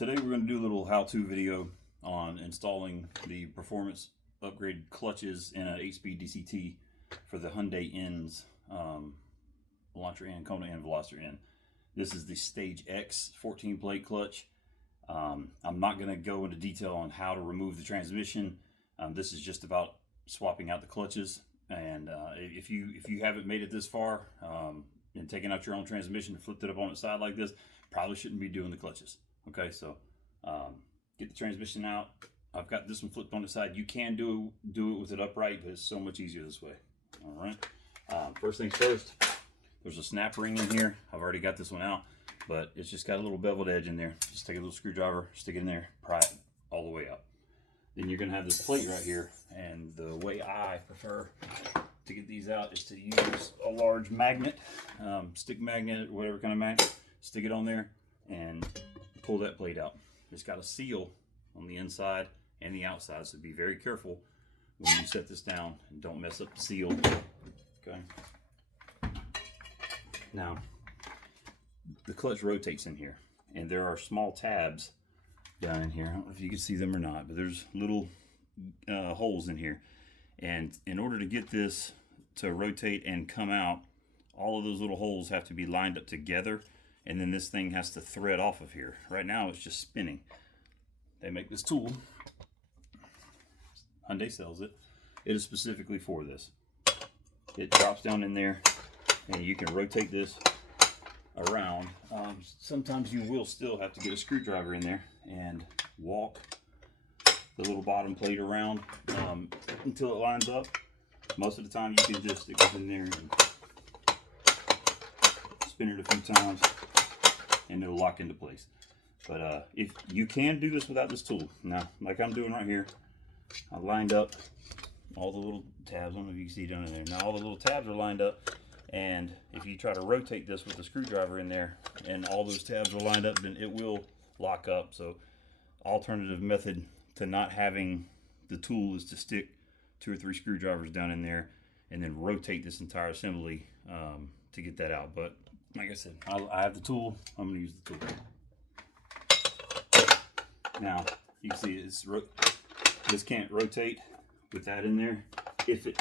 Today we're going to do a little how-to video on installing the performance upgrade clutches in an 8-speed DCT for the Hyundai N's launcher N, Kona N, Veloster N. This is the Stage X 14-plate clutch. I'm not going to go into detail on how to remove the transmission. This is just about swapping out the clutches. And if you haven't made it this far and taking out your own transmission and flipped it up on its side like this, probably shouldn't be doing the clutches. Okay, so get the transmission out. I've got this one flipped on its side. You can do it with it upright, but it's so much easier this way. All right. First things first, there's a snap ring in here. I've already got this one out, but it's just got a little beveled edge in there. Just take a little screwdriver, stick it in there, pry it all the way out. Then you're gonna have this plate right here, and the way I prefer to get these out is to use a large magnet, stick magnet, or whatever kind of magnet, stick it on there and pull that plate out. It's got a seal on the inside and the outside, so be very careful when you set this down and don't mess up the seal. Okay. Now, the clutch rotates in here, and there are small tabs down in here. I don't know if you can see them or not, but there's little holes in here. And in order to get this to rotate and come out, all of those little holes have to be lined up together, and then this thing has to thread off of here. Right now it's just spinning. They make this tool. Hyundai sells it. It is specifically for this. It drops down in there, and you can rotate this around. Sometimes you will still have to get a screwdriver in there and walk the little bottom plate around until it lines up. Most of the time you can just stick it in there and spin it a few times and it'll lock into place. But if you can do this without this tool. Now, like I'm doing right here, I lined up all the little tabs. I don't know if you can see down in there. Now all the little tabs are lined up, and if you try to rotate this with the screwdriver in there and all those tabs are lined up, then it will lock up. So alternative method to not having the tool is to stick 2 or 3 screwdrivers down in there and then rotate this entire assembly to get that out. But like I said, I have the tool. I'm going to use the tool. Now you can see this can't rotate with that in there.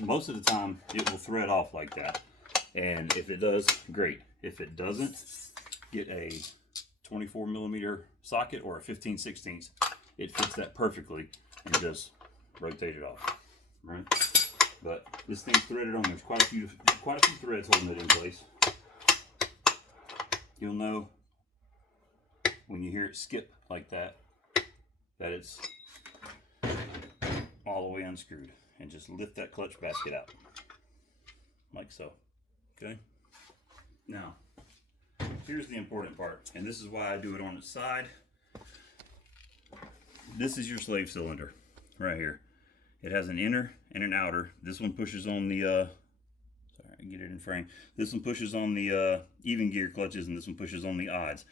Most of the time it will thread off like that, and if it does, great. If it doesn't, get a 24mm socket or a 15/16. It fits that perfectly and just rotate it off. Right? But this thing's threaded on. There's quite a few threads holding it in place. You'll know when you hear it skip like that it's all the way unscrewed, and just lift that clutch basket out like so. Okay, now here's the important part, and this is why I do it on its side. This is your slave cylinder right here. It has an inner and an outer. This one pushes on the sorry, I get it in frame. This one pushes on the even gear clutches, and this one pushes on the odds.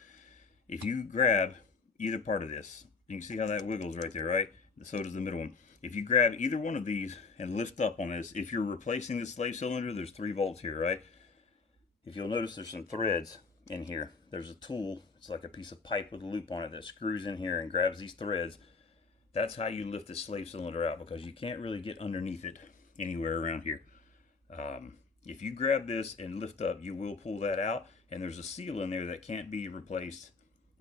If you grab either part of this, you can see how that wiggles right there, right? So does the middle one. If you grab either one of these and lift up on this, if you're replacing the slave cylinder, there's 3 volts here, right? If you'll notice, there's some threads in here. There's a tool, it's like a piece of pipe with a loop on it that screws in here and grabs these threads. That's how you lift this slave cylinder out, because you can't really get underneath it anywhere around here. If you grab this and lift up, you will pull that out, and there's a seal in there that can't be replaced,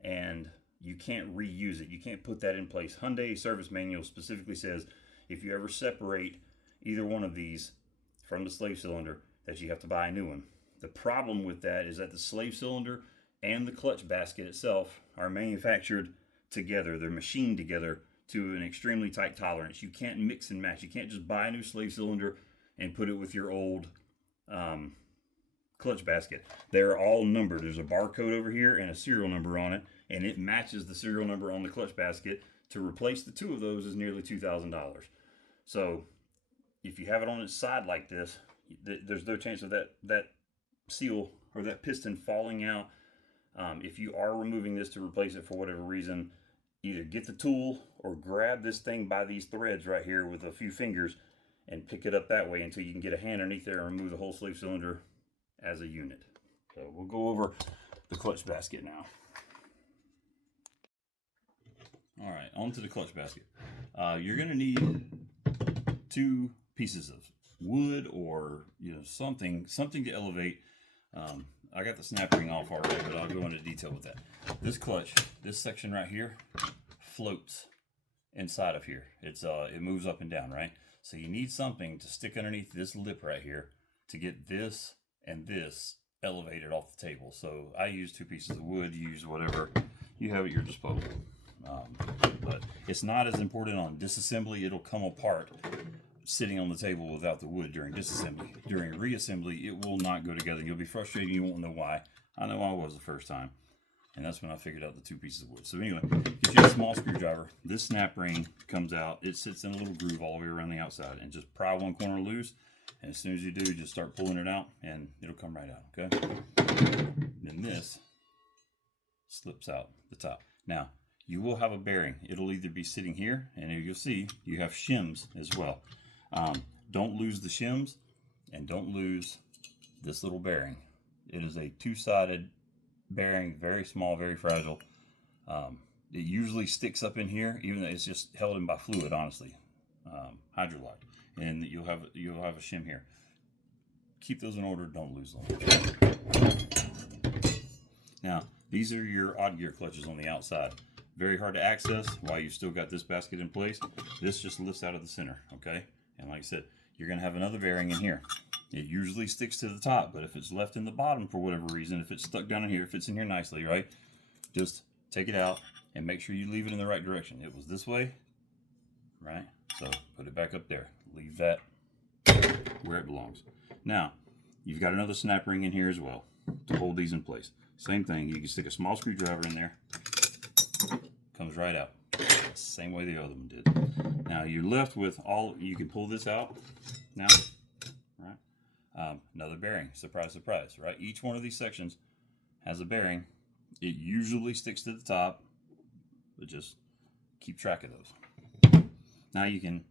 and you can't reuse it. You can't put that in place. Hyundai service manual specifically says if you ever separate either one of these from the slave cylinder, that you have to buy a new one. The problem with that is that the slave cylinder and the clutch basket itself are manufactured together. They're machined together to an extremely tight tolerance. You can't mix and match. You can't just buy a new slave cylinder and put it with your old clutch basket. They're all numbered. There's a barcode over here and a serial number on it, and it matches the serial number on the clutch basket. To replace the 2 of those is nearly $2,000. So if you have it on its side like this, there's no chance of that seal or that piston falling out. If you are removing this to replace it for whatever reason, either get the tool or grab this thing by these threads right here with a few fingers and pick it up that way until you can get a hand underneath there and remove the whole slave cylinder as a unit. So we'll go over the clutch basket now. All right, on to the clutch basket. You're gonna need 2 pieces of wood or something to elevate. I got the snap ring off already, but I'll go into detail with that. This clutch, this section right here, floats inside of here. It moves up and down, right? So you need something to stick underneath this lip right here to get this and this elevated off the table. So I use 2 pieces of wood. You use whatever you have at your disposal. But it's not as important on disassembly. It'll come apart sitting on the table without the wood during disassembly. During reassembly, it will not go together. You'll be frustrated. You won't know why. I know I was the first time. And that's when I figured out the 2 pieces of wood. So anyway, get you a small screwdriver. This snap ring comes out. It sits in a little groove all the way around the outside. And just pry one corner loose. And as soon as you do, just start pulling it out. And it'll come right out, okay? Then this slips out the top. Now, you will have a bearing. It'll either be sitting here. And you'll see you have shims as well. Don't lose the shims. And don't lose this little bearing. It is a 2-sided bearing, very small, very fragile. It usually sticks up in here, even though it's just held in by fluid, honestly, hydrolyte. And you'll have a shim here. Keep those in order. Don't lose them. Now, these are your odd gear clutches on the outside. Very hard to access while you've still got this basket in place. This just lifts out of the center, okay? And like I said, you're going to have another bearing in here. It usually sticks to the top, but if it's left in the bottom for whatever reason, if it's stuck down in here, it fits in here nicely, right? Just take it out and make sure you leave it in the right direction. It was this way, right? So put it back up there. Leave that where it belongs. Now, you've got another snap ring in here as well to hold these in place. Same thing, you can stick a small screwdriver in there. Comes right out. Same way the other one did. Now you're left with you can pull this out now. Another bearing, surprise, surprise, right? Each one of these sections has a bearing. It usually sticks to the top, but just keep track of those. Now you can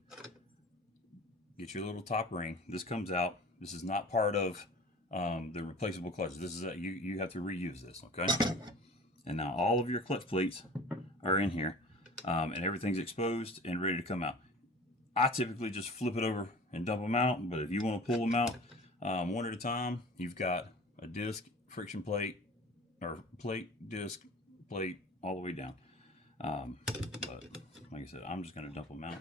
get your little top ring. This comes out. This is not part of the replaceable clutch. This is you have to reuse this, okay? And now all of your clutch plates are in here, and everything's exposed and ready to come out. I typically just flip it over and dump them out, but if you want to pull them out one at a time, you've got a disc, friction plate, or plate, disc, plate, all the way down. But like I said, I'm just going to dump them out.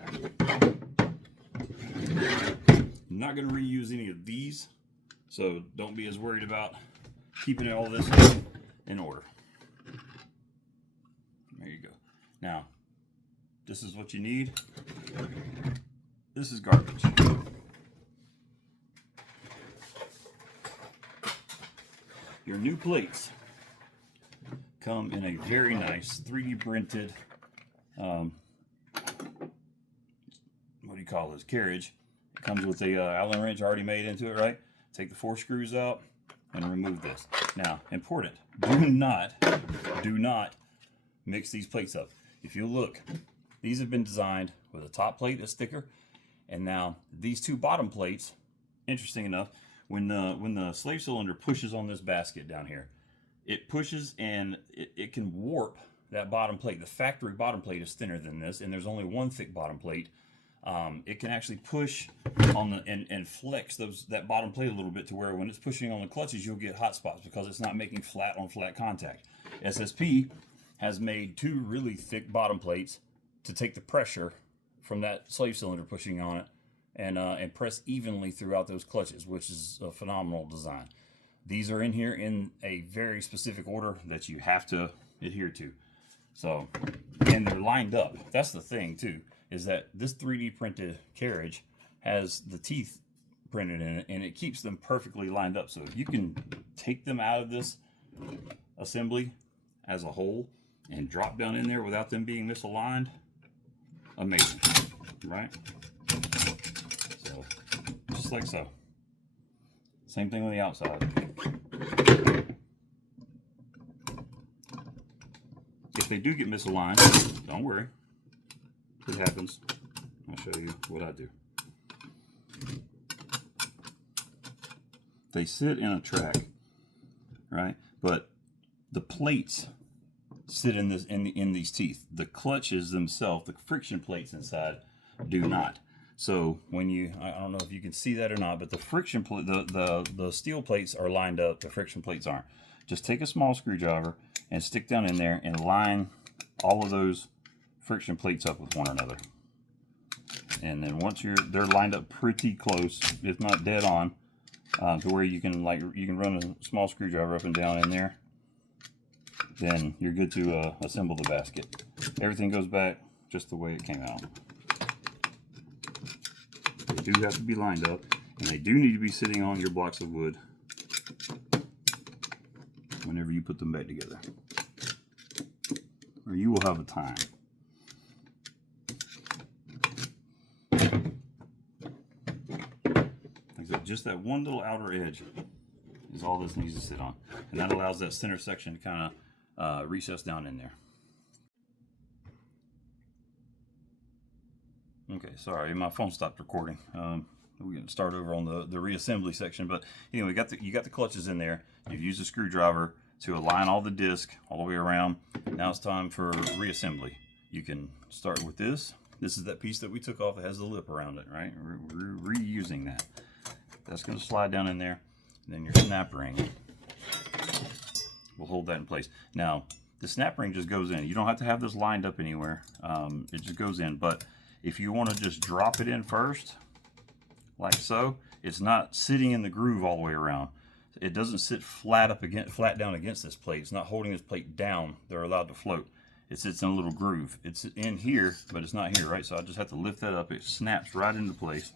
I'm not going to reuse any of these, so don't be as worried about keeping all this in order. There you go. Now, this is what you need. This is garbage. Your new plates come in a very nice 3D printed, what do you call this, carriage. It comes with a Allen wrench already made into it, right? Take the 4 screws out and remove this. Now, important, do not mix these plates up. If you look, these have been designed with a top plate that's thicker, and now these 2 bottom plates, interesting enough, when the slave cylinder pushes on this basket down here, it pushes and it can warp that bottom plate. The factory bottom plate is thinner than this, and there's only one thick bottom plate. It can actually push on and flex that bottom plate a little bit to where when it's pushing on the clutches, you'll get hot spots because it's not making flat on flat contact. SSP has made 2 really thick bottom plates to take the pressure from that slave cylinder pushing on it and press evenly throughout those clutches, which is a phenomenal design. These are in here in a very specific order that you have to adhere to. So, and they're lined up. That's the thing too, is that this 3D printed carriage has the teeth printed in it, and it keeps them perfectly lined up. So if you can take them out of this assembly as a whole and drop down in there without them being misaligned, amazing, right? So, just like so. Same thing on the outside. If they do get misaligned, don't worry. It happens. I'll show you what I do. They sit in a track, right? But the plates sit in this in these teeth. The clutches themselves, the friction plates inside, do not. So when you, I don't know if you can see that or not, but the friction plate, the steel plates are lined up. The friction plates aren't. Just take a small screwdriver and stick down in there and line all of those friction plates up with one another. And then once they're lined up pretty close, if not dead on, to where you can run a small screwdriver up and down in there, then you're good to assemble the basket. Everything goes back just the way it came out. They do have to be lined up, and they do need to be sitting on your blocks of wood whenever you put them back together, or you will have a time. Just that one little outer edge is all this needs to sit on, and that allows that center section to kind of recess down in there. Okay, sorry, my phone stopped recording. We're going to start over on the reassembly section, but anyway, you got the clutches in there. You've used a screwdriver to align all the disc all the way around. Now it's time for reassembly. You can start with this. This is that piece that we took off that has the lip around it, right? We're reusing that. That's going to slide down in there. And then your snap ring will hold that in place. Now, the snap ring just goes in. You don't have to have this lined up anywhere. It just goes in. But if you want to just drop it in first, like so, it's not sitting in the groove all the way around. It doesn't sit flat down against this plate. It's not holding this plate down. They're allowed to float. It sits in a little groove. It's in here, but it's not here, right? So I just have to lift that up. It snaps right into place.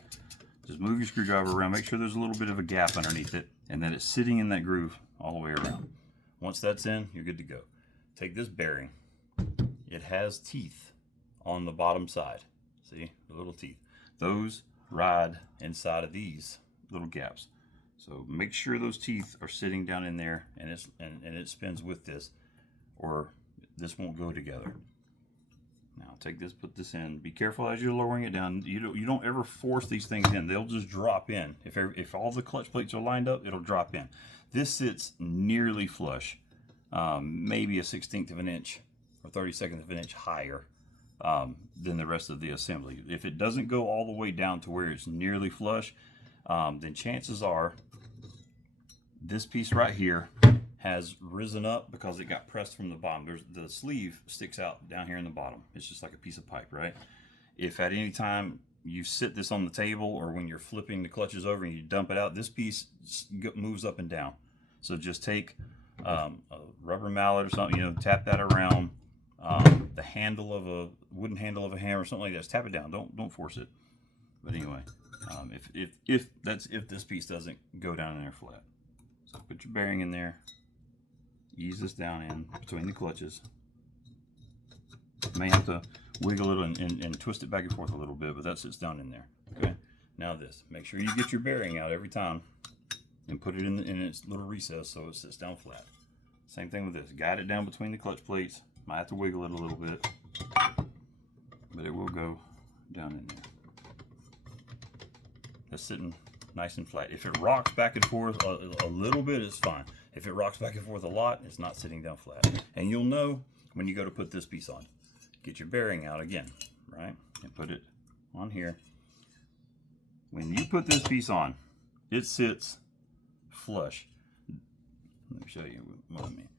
Just move your screwdriver around, make sure there's a little bit of a gap underneath it, and that it's sitting in that groove all the way around. Once that's in, you're good to go. Take this bearing. It has teeth on the bottom side. See, the little teeth. Those ride inside of these little gaps. So make sure those teeth are sitting down in there, and it spins with this, or this won't go together. Now take this, put this in. Be careful as you're lowering it down. You don't ever force these things in. They'll just drop in. If all the clutch plates are lined up, it'll drop in. This sits nearly flush, maybe a 1/16 of an inch or 32nd of an inch higher than the rest of the assembly. If it doesn't go all the way down to where it's nearly flush, then chances are this piece right here has risen up because it got pressed from the bottom. The sleeve sticks out down here in the bottom. It's just like a piece of pipe, right? If at any time you sit this on the table, or when you're flipping the clutches over and you dump it out, this piece moves up and down. So just take a rubber mallet or something, tap that around the handle of a wooden handle of a hammer or something like that. Just tap it down. Don't force it. But anyway, if this piece doesn't go down in there flat, so put your bearing in there. Ease this down in between the clutches. You may have to wiggle it and twist it back and forth a little bit, but that sits down in there. Okay. Now this. Make sure you get your bearing out every time and put it in its little recess so it sits down flat. Same thing with this. Guide it down between the clutch plates. Might have to wiggle it a little bit, but it will go down in there. That's sitting nice and flat. If it rocks back and forth a little bit, it's fine. If it rocks back and forth a lot, it's not sitting down flat. And you'll know when you go to put this piece on. Get your bearing out again, right? And put it on here. When you put this piece on, it sits flush. Let me show you what I mean.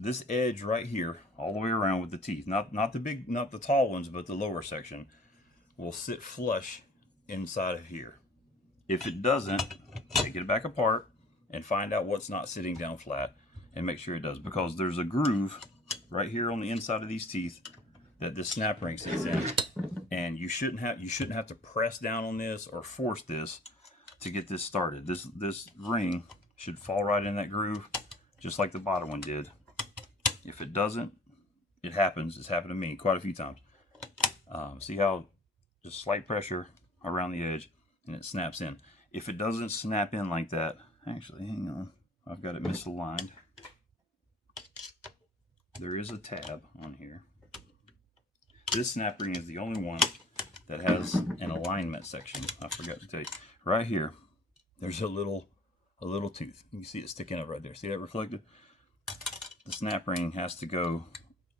This edge right here, all the way around with the teeth, not the tall ones, but the lower section, will sit flush inside of here. If it doesn't, take it back apart and find out what's not sitting down flat, and make sure it does, because there's a groove right here on the inside of these teeth that this snap ring sits in, and you shouldn't have to press down on this or force this to get this started. This ring should fall right in that groove, just like the bottom one did. If it doesn't, it happens. It's happened to me quite a few times. See how just slight pressure around the edge and it snaps in. If it doesn't snap in like that, actually, hang on, I've got it misaligned. There is a tab on here. This snap ring is the only one that has an alignment section. I forgot to tell you. Right here, there's a little tooth. You can see it sticking up right there. See that reflected? the snap ring has to go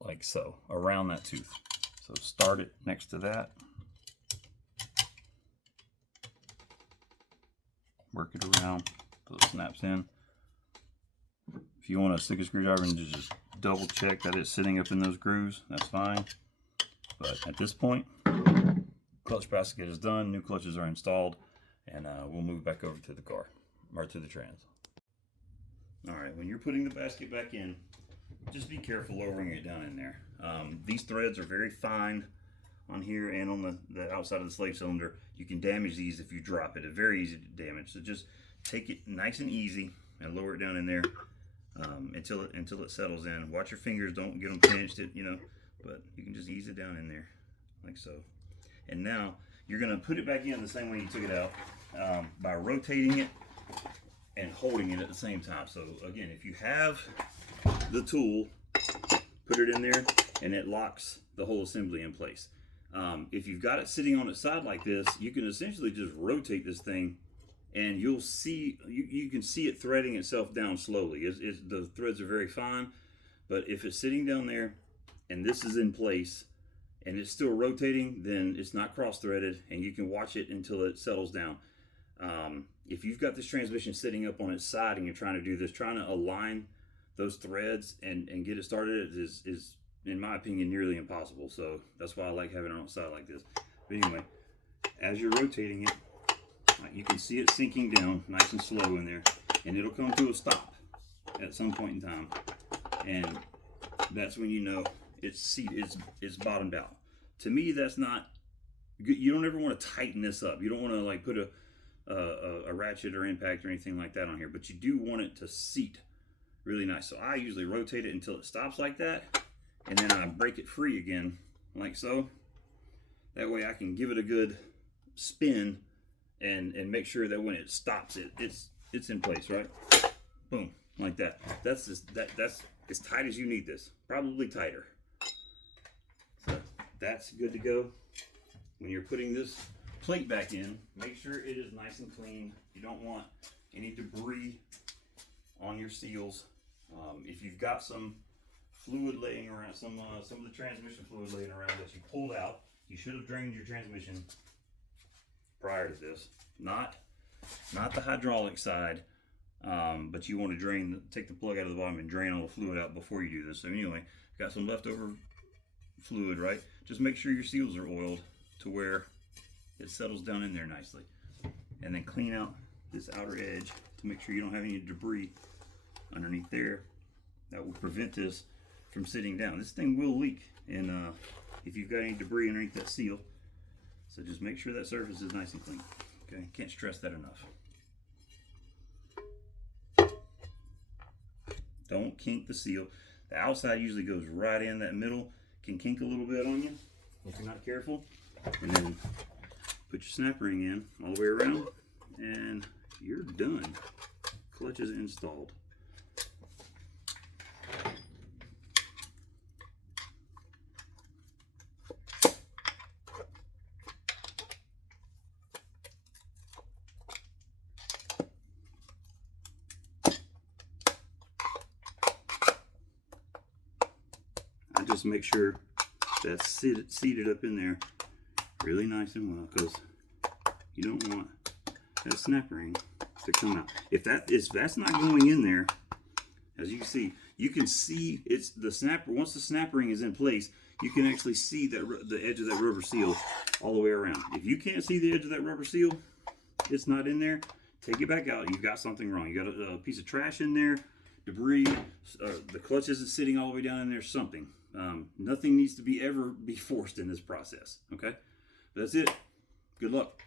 like so, around that tooth. So start it next to that. Work it around so it snaps in. If you want to stick a screwdriver and just double check that it's sitting up in those grooves, that's fine. But at this point, clutch basket is done, new clutches are installed, and we'll move back over to the car, or to the trans. All right, when you're putting the basket back in, just be careful lowering it down in there. These threads are very fine on here and on the outside of the slave cylinder. You can damage these if you drop it. It's very easy to damage. So just take it nice and easy and lower it down in there until it settles in. Watch your fingers, don't get them pinched, but you can just ease it down in there like so. And now you're gonna put it back in the same way you took it out by rotating it and holding it at the same time. So again, if you have the tool, put it in there and it locks the whole assembly in place. If you've got it sitting on its side like this, you can essentially just rotate this thing and you'll see, you can see it threading itself down slowly. The threads are very fine, but if it's sitting down there and this is in place and it's still rotating, then it's not cross-threaded and you can watch it until it settles down. If you've got this transmission sitting up on its side and you're trying to do this, trying to align those threads and get it started is in my opinion nearly impossible. So that's why I like having it on its side like this. But anyway, as you're rotating it, you can see it sinking down nice and slow in there, and it'll come to a stop at some point in time, and that's when you know it's bottomed out. To me, that's not good. You don't ever want to tighten this up. You don't want to like put a ratchet or impact or anything like that on here, but you do want it to seat really nice. So I usually rotate it until it stops like that, and then I break it free again like so. That way I can give it a good spin and make sure that when it stops, it's in place, right? Boom, like that. That's as tight as you need this, probably tighter. So that's good to go. When you're putting this plate back in, make sure it is nice and clean. You don't want any debris on your seals. If you've got some fluid laying around, some of the transmission fluid laying around that you pulled out, you should have drained your transmission prior to this. Not the hydraulic side, but you want to take the plug out of the bottom and drain all the fluid out before you do this. So anyway, got some leftover fluid, right? Just make sure your seals are oiled to where it settles down in there nicely. And then clean out this outer edge to make sure you don't have any debris underneath there. That will prevent this from sitting down. This thing will leak, and if you've got any debris underneath that seal, so just make sure that surface is nice and clean. Okay, can't stress that enough. Don't kink the seal. The outside usually goes right in. That middle can kink a little bit on you if you're not careful. And then put your snap ring in all the way around, and you're done. Clutch is installed. I just make sure that's seated up in there really nice and well, because you don't want that snap ring to come out. If that's not going in there, as you can see it's the snap. Once the snap ring is in place, you can actually see that the edge of that rubber seal all the way around. If you can't see the edge of that rubber seal, it's not in there. Take it back out. You've got something wrong. You got a piece of trash in there, debris. The clutch isn't sitting all the way down in there. Something. Nothing needs to ever be forced in this process. Okay, that's it. Good luck.